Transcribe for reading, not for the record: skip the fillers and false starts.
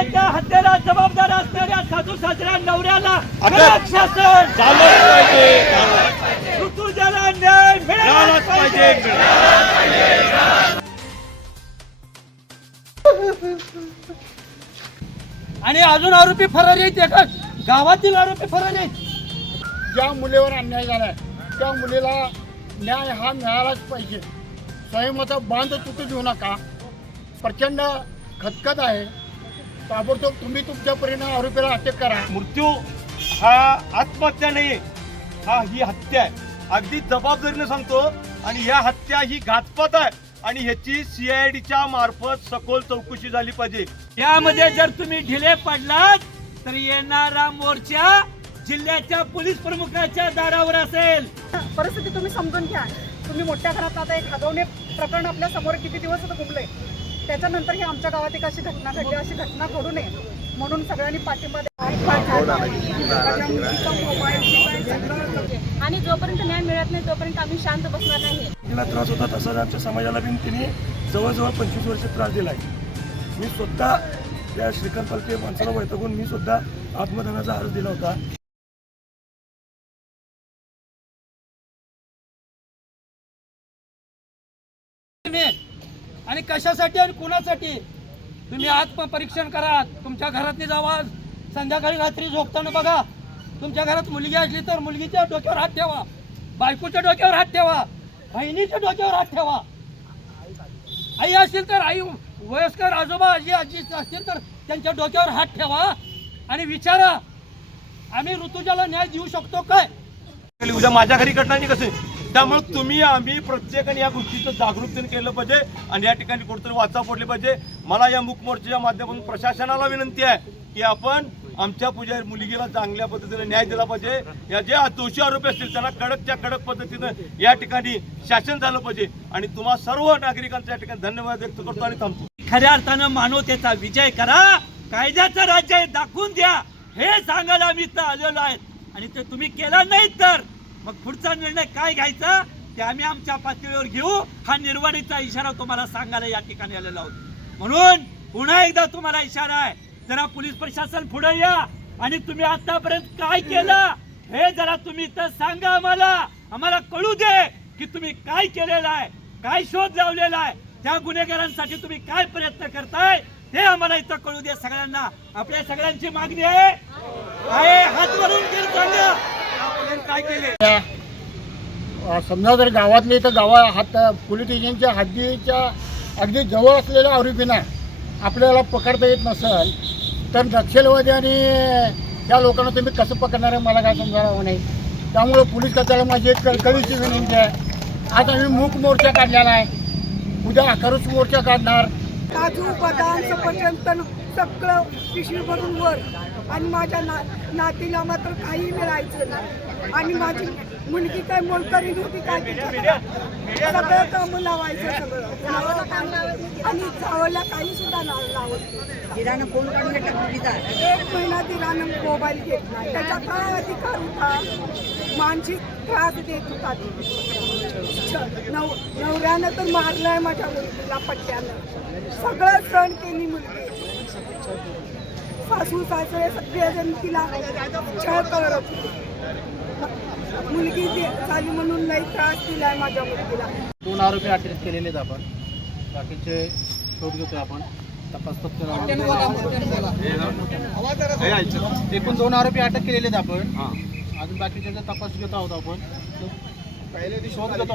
मुलीच्या हत्येला जबाबदार असणाऱ्या साधू सासऱ्या नवऱ्याला कडक शासन झालंच पाहिजे, ऋतुजाला न्याय मिळालाच पाहिजे. आणि अजून आरोपी फरार आहेत, एकच गावातील आरोपी फरार आहेत. ज्या मुलीवर अन्याय झालाय त्या मुलीला न्याय हा मिळालाच पाहिजे. संयमाचा बांध तुटू देऊ नका. प्रचंड खतखत आहे. ताबडतोब तुम्ही तुमच्या परीने आरोपीला अटक करा. मृत्यू हा आत्महत्या नाही, ही हत्या आहे. अगदी जबाबदारीने सांगतो. आणि ह्या हत्या ही घातपात आहे आणि ह्याची CIDच्या मार्फत सखोल चौकशी झाली पाहिजे. यामध्ये जर तुम्ही ढिले पडलात तर येणारा मोर्चा जिल्ह्याच्या पोलीस प्रमुखाच्या दारावर असेल. परिस्थिती तुम्ही समजून घ्या. तुम्ही मोठ्या घरात आता एक हगवणे प्रकरण आपल्या समोर किती दिवस घुमलंय. त्याच्यानंतर ही आमच्या गावात एक अशी घटना घडली. अशी घटना घडू नये म्हणून सगळ्यांनी पाठिंबा आणि जोपर्यंत न्याय मिळत नाही तोपर्यंत आम्ही शांत बसणार नाही. तिला त्रास होता तसाच आमच्या समाजाला बी तिने जवळजवळ 25 वर्ष त्रास दिला आहे. मी स्वतः त्या श्रीकांत पालके माणसाला वैतागून मी सुद्धा आत्मदहनाचा अर्ज दिला होता. आणि कशासाठी आणि कुणासाठी तुम्ही आत्मपरीक्षण करा. तुमच्या घरातली जावा, संध्याकाळी रात्री झोपताना बघा. तुमच्या घरात मुलगी असली तर मुलगीच्या डोक्यावर हात ठेवा, बायकोच्या डोक्यावर हात ठेवा, बहिणीच्या डोक्यावर हात ठेवा. आई असतील तर आई, वयस्कर आजोबा आजी असतील तर त्यांच्या डोक्यावर हात ठेवा आणि विचारा आम्ही ऋतुजाला न्याय देऊ शकतो काय. उद्या माझ्या घरी घडणार नाही कसे. त्यामुळे तुम्ही आम्ही प्रत्येकाने या गोष्टीचं जागरूकतेने केलं पाहिजे आणि या ठिकाणी कुठेतरी वाचा पडली पाहिजे. मला या मूक मोर्चाच्या माध्यमातून प्रशासनाला विनंती आहे की आपण आमच्या पूजा मुलगीला चांगल्या पद्धतीने न्याय दिला पाहिजे. या जे दोषी आरोपी असतील त्यांना कडकच्या कडक पद्धतीनं या ठिकाणी शासन झालं पाहिजे. आणि तुम्हा सर्व नागरिकांच्या या ठिकाणी धन्यवाद व्यक्त करतो आणि थांबतो. खऱ्या अर्थानं मानवतेचा विजय करा, कायद्याचं राज्य दाखवून द्या, हे सांगायला आम्ही इथं आलेलो आहे. आणि ते तुम्ही केला नाही तर मग पुढचा निर्णय काय घ्यायचा ते आम्ही आमच्या पातळीवर घेऊ. हा निर्वाणीचा इशारा तुम्हाला सांगायला या ठिकाणी आलेला आहोत. म्हणून पुन्हा एकदा तुम्हाला इशारा आहे, जरा पोलीस प्रशासन पुढे या आणि तुम्ही आतापर्यंत काय केलं हे जरा तुम्ही इथं सांगा. आम्हाला कळू दे की तुम्ही काय केलेलं आहे, काय शोध लावलेला आहे, त्या गुन्हेगारांसाठी तुम्ही काय प्रयत्न करताय ते आम्हाला इथं कळू दे सगळ्यांना. आपल्या सगळ्यांची मागणी आहे, हात वरून सांगा काय केले. समजा जर गावातले तर हात पोलीस स्टेशनच्या हद्दीच्या अगदी जवळ असलेल्या आरोपींना आपल्याला पकडता येत नसेल तर नक्षलवादी आणि त्या लोकांना तुम्ही कसं पकडणार आहे मला काय समजावं नाही. त्यामुळे पोलीस खात्याला माझी एक कळकळीची विनंती आहे. आज आम्ही मूक मोर्चा काढलेला आहे, उद्या आक्रोश मोर्चा काढणार. काजू बदाम सफरचंद सगळं पिशवीमधून वर. आणि माझ्या नातीला मात्र काही मिळायचं नाही. आणि माझी मुलगी काय मोलकरी नव्हती काय, सगळं काम लावायचं सगळं. आणि जावला काही सुद्धा लावत. दिरानं फोन काढून घेतला. 1 महिना दिरानं मोबाईल घेतला. त्याचा काय अधिकार होता. मानसिक त्रास देत होता. नवऱ्यानं तर मारलाय माझ्या मुलगीला पट्ट्यानं. सगळं सण केली मुलगी. सासू सासरे सगळेजण तिला छळ करत होते. मुलगी झाली म्हणून लई त्रास दिलाय माझ्या मुलगीला. 2 आरोपी अटक केलेले आहेत आपण. बाकीचे शोध घेतोय आपण, तपास एकूण 2 आरोपी अटक केलेले आहेत आपण. अजून बाकीचे तपास घेतो आहोत आपण. शोध घेतो.